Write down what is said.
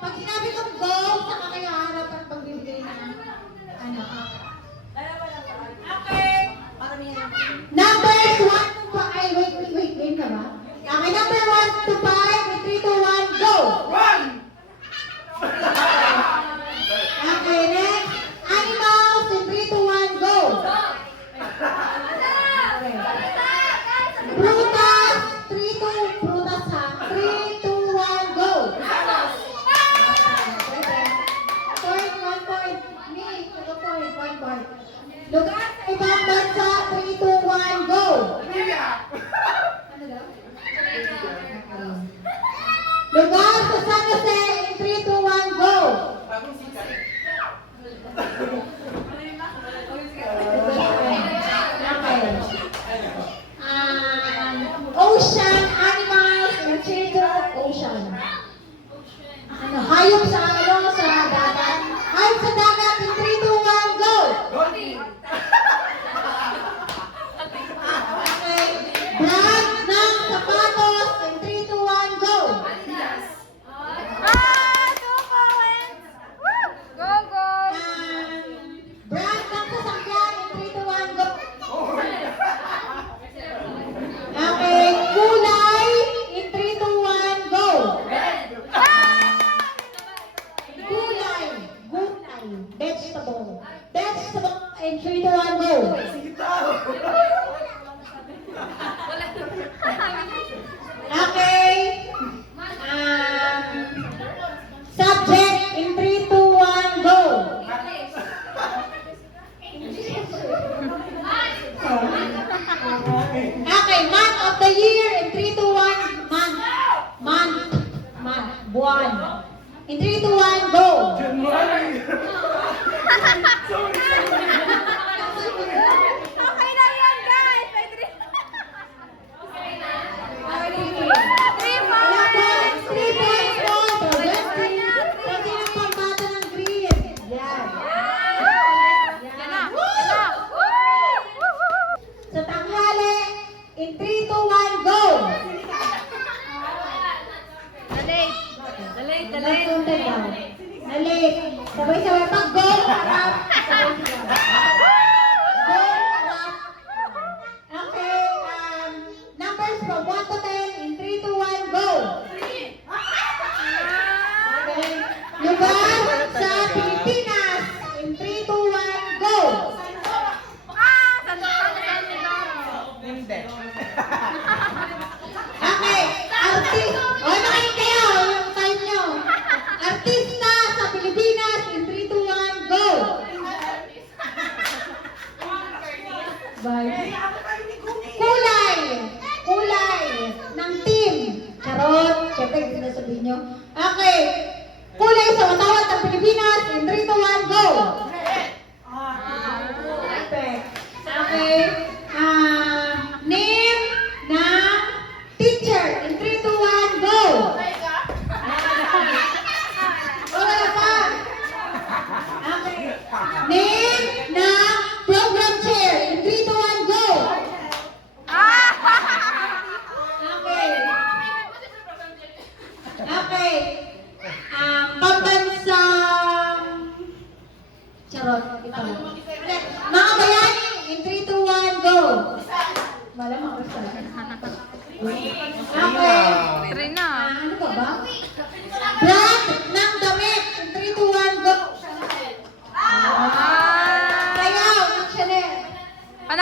Pag sinabi kong go, saka kayo harap at pagbibigay ng ano. Okay. Numbers 1 to 5. Ay, wait. Game ka ba? Okay, number 1 to 5. 3, 2, 1, go! Run! Okay, next. Animals in 3, 2, 1, go! Prutas. 3, 2, prutas ha. 3, 2, 1, go! Point, 1 point. Me, 2 point, 1 point. Lugar sa ibang bansa. 3, 2, 1, go! Ano daw? Lugar sa San Jose in 3, 2, 1, go! Ocean animals in 3, 2, ocean. Ano, hayop sa dagat. Hayop sa dagat in 3, 2, 1, go! Okay. Brand ng sapatos in 3, 2, 1, go! Brand ng sasakyan in 3, 2, 1, go! Okay, kulay in 3, 2, 1, go! Gulay, vegetable. Vegetable in 3, 2, 1, go! Okay. Subject in 3, 2, 1, go! Okay, month of the year in 3, 2, 1, month, buwan. In 3, 2, 1, go! January! Okay lang yan, guys. May three. Wala po, 3 points po. Kasi ng pambata ng green. Yan. Sa tanghali, in 3, 2, 1, go! Nasunod daw. Nalit. Sabay-sabay pag go, harap. Sabay-sabay. Go, harap. Okay, numbers from 1 to 10 in 3, 2, 1, go! Okay. Lugar sa Pilipinas in 3, 2, 1, go! Okay, nakinig kayo, yung time nyo. Artista sa Pilipinas in 3, 2, 1, go! Bye. Kulay ng team. Charot, syempre hindi na sabihin nyo. Okay, kulay sa watawat ng Pilipinas in 3, 2, 1, go!